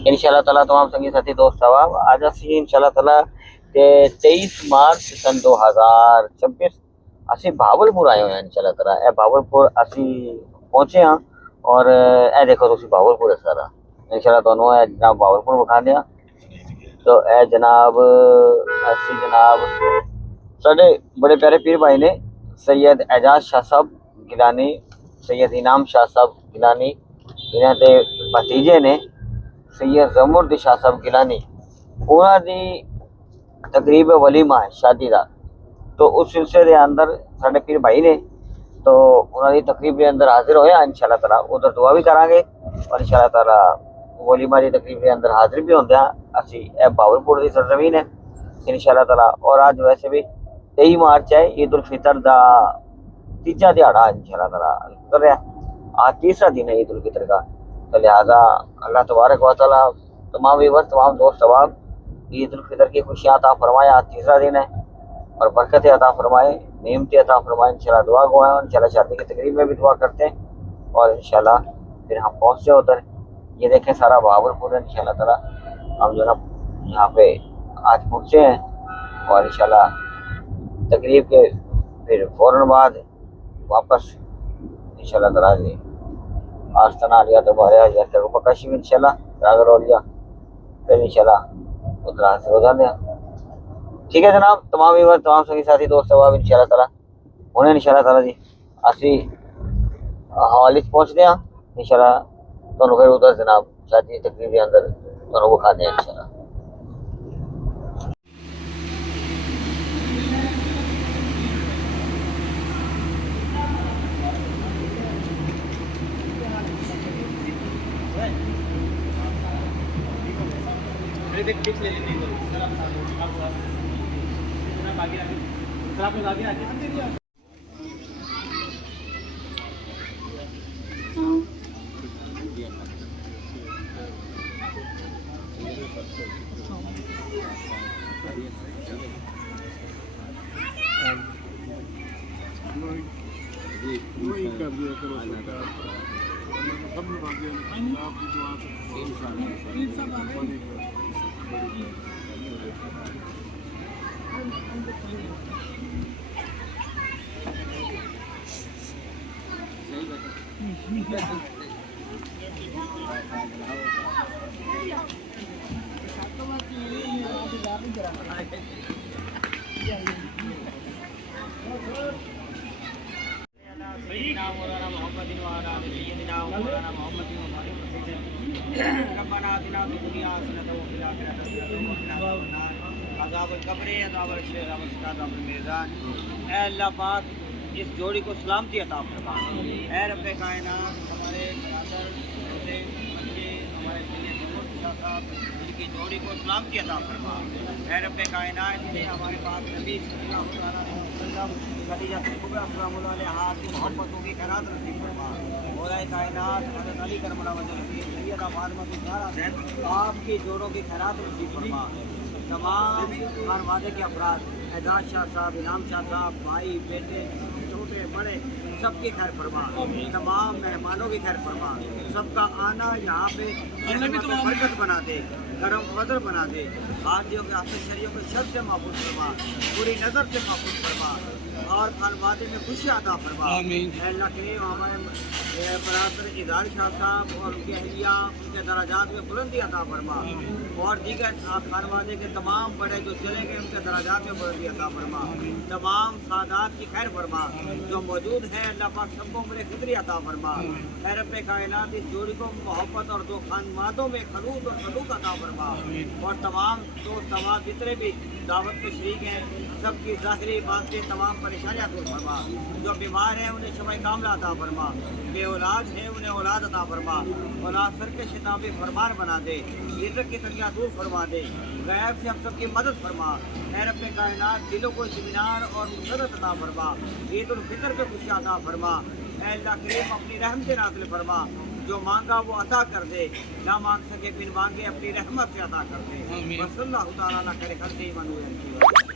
इंशाल्लाह ताला तमाम संगी साथी दोस्त अहबाब आज असी इंशाल्लाह ताला के 23 मार्च सन 2026 ਅਸੀਂ ਭਾਵਲਪੁਰ ਆਏ ਹੋਏ ਹਾਂ इंशाल्लाह ताला। ਇਹ ਭਾਵਲਪੁਰ ਅਸੀਂ ਪਹੁੰਚੇ ਹਾਂ ਔਰ ਇਹ ਦੇਖੋ ਤੁਸੀਂ ਭਾਵਲਪੁਰ ਹੈ ਸਾਰਾ इंशाल्लाह ਤੁਹਾਨੂੰ ਇਹ ਜਨਾਬ ਭਾਵਲਪੁਰ ਵਿਖਾਉਂਦੇ ਹਾਂ। तो ਇਹ जनाब ਅਸੀਂ जनाब ਸਾਡੇ बड़े प्यारे पीर भाई ने सैयद एजाज शाह साहब गिलानी, सैयद इनाम शाह साहब गिलानी, इन्हां ਦੇ ਭਤੀਜੇ ਨੇ सैयद जमुर्द शाह साहब गिलानी। उन्हां दी तकरीब वलीमा है शादी का, तो उस सिलसिले के अंदर साडे पीर भाई ने तो उन्हां दी तकरीब के अंदर हाजिर होया इंशाल्लाह ताला। उधर दुआ भी करांगे और इंशाल्लाह ताला वलीमा की तकरीब के अंदर हाजिर भी होंगे। असी भावलपुर की सरजमीन है इंशाल्लाह ताला। और आज वैसे भी 23 मार्च है, ईद उल फितर का तीजा दिहाड़ा इंशाल्लाह ताला गुजर रहा। आज तीसरा दिन है ईद उल फितर का, तो लिहाजा अल्लाह तबारक व तआला तमाम व्यूअर्स तमाम दोस्त अहबाब ईद उल फितर की खुशियाँ अता फरमाए। आज तीसरा दिन है और बरकत अता फरमाए, नेमतें अता फरमाए। इंशाल्लाह दुआ को है, इंशाल्लाह शादी की तकरीब में भी दुआ करते हैं और इंशाल्लाह फिर हम पहुँचते उधर। ये देखें सारा भावलपुर है इंशाल्लाह ताला। हम जो ना यहाँ पे आज पहुँचे हैं और इंशाल्लाह तकरीब के फिर फ़ौरन बाद वापस इंशाल्लाह ताला जी आस्तना लिया दोबारा या तक पकाशी में इंशाल्लाह रागर हो लिया, फिर इंशाल्लाह उधर हासिल हो जाते हैं। ठीक है जनाब, तमाम व्यूअर तमाम सभी साथी दोस्त अहबाब इंशाल्लाह ताला उन्हें इंशाल्लाह ताला जी असी हवाले पहुँचते हैं इंशाल्लाह। तो फिर उधर जनाब शादी तकरीब के अंदर तो वो खाते हैं इंशाल्लाह। अल्लाह पाक इस जोड़ी को सलामती अता फरमा। ऐ रब्बे कायनात हमारे बरादर बच्चे हमारे साहब इनकी जोड़ी को सलामती अता फरमा। ऐ रब्बे कायनात ने हमारे पाक नबी सल्लल्लाहु अलैहि वसल्लम खदीजा कुबरा सल्लल्लाहु अलैहा की मोहब्बतों की खैरात नसीब फरमा। मौलाए कायनात हज़रत अली करमल्लाहु वजह सैयदा फातिमा ज़हरा आपकी जोड़ों की खैरात नसीब फरमा। तमाम खानवादे के अफराद एजाज शाह साहब, इनाम शाह साहब, भाई बेटे छोटे बड़े सबकी खैर फरमा। तमाम मेहमानों की खैर फरमा। सबका आना यहाँ पे बरकत बना दे, करम फजल बना दे। हाजियों के हाथ शरीयों के शर से महफूज फरमा, बुरी नज़र से महफूज फरमा और खानवादे में खुशी अता फरमा। अल्लाह करीम हमारे बरादर इज़हार शाह साहब और उनकी अहलिया उनके दराजात में बुलंदी अता फरमा और दीगर खानवादे के तमाम बड़े जो चले गए उनके दराजात में बुलंदी अता फरमा। तमाम सादात की खैर फरमा जो मौजूद है अल्लाह पाक सबको बड़े खदरी अता फरमा। ऐ रब्बे कायनात इस जोड़ी को मोहब्बत और दो खानवादों में खलूत और सलूक अता फरमा और तमाम दोस्त अहबाब जितने भी दावत में शरीक हैं सबकी ज़ाहिरी बातें तमाम परेशानियाँ दूर फरमा। जो बीमार हैं उन्हें शफ़ा कामिला अता फरमा, बे औलाद हैं उन्हें औलाद अता फरमा, औलाद सर के शिताबी फरमान बना दे, इज़्ज़त की तंगियाँ दूर फरमा दे, गैब से हम सबकी मदद फरमा। ऐ रब्बे कायनात दिलों को इत्मीनान और मसरत अता फरमा, ईद उल फितर पे खुशियाँ अता फरमा। ऐ अल्लाह करीम अपनी रहमत से नाज़िल फरमा, जो मांगा वो अता कर दे, ना मांग सके बिन मांगे अपनी रहमत से अता कर दे। वसल्लल्लाहु तआला अलैहि व सल्लम।